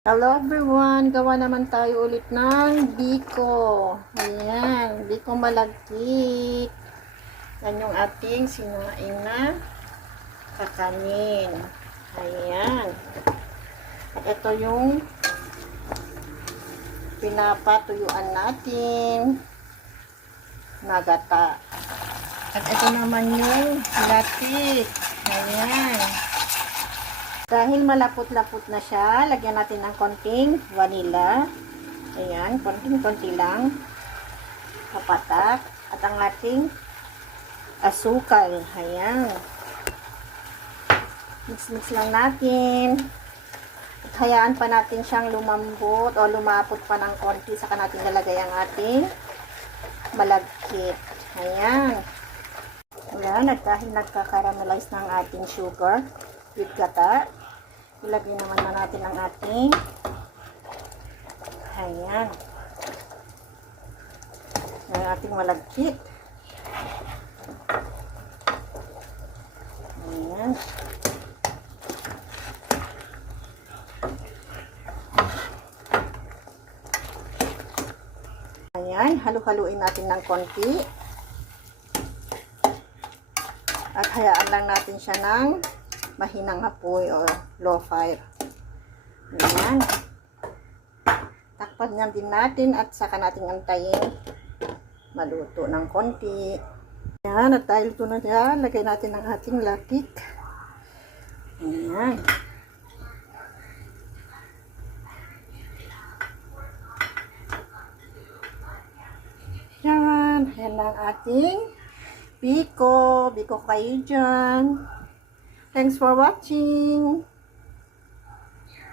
Hello everyone! Gawa naman tayo ulit ng biko. Ayan, biko malagkit. Yan yung ating sinaing na kakanin. Ayan. At ito yung pinapatuyuan natin na gata. At ito naman yung latik. Ayan. Dahil malapot-lapot na siya, lagyan natin ng konting vanilla. Ayan, konting-konti lang. Kapatak. At ang ating asukal. Ayan. Mix-mix lang natin. At hayaan pa natin siyang lumambot o lumapot pa ng konti. Saka natin lalagay ang ating malagkit. Ayan. Ayan, at dahil nagka-caramelize ng ating sugar with gata, ilagay naman na natin ang ating ang ating malagkit. Ayan. Ayan, halu-haluin natin ng konti. At hayaan lang natin siya ng mahinang apoy o low fire. Ayan. Takpan nga din natin at saka natin antayin maluto ng konti. Ayan. At dahil ito na dyan, lagay natin ang ating latik. Ayan. Ayan. Ayan na ang ating biko. Biko kayo dyan. Thanks for watching.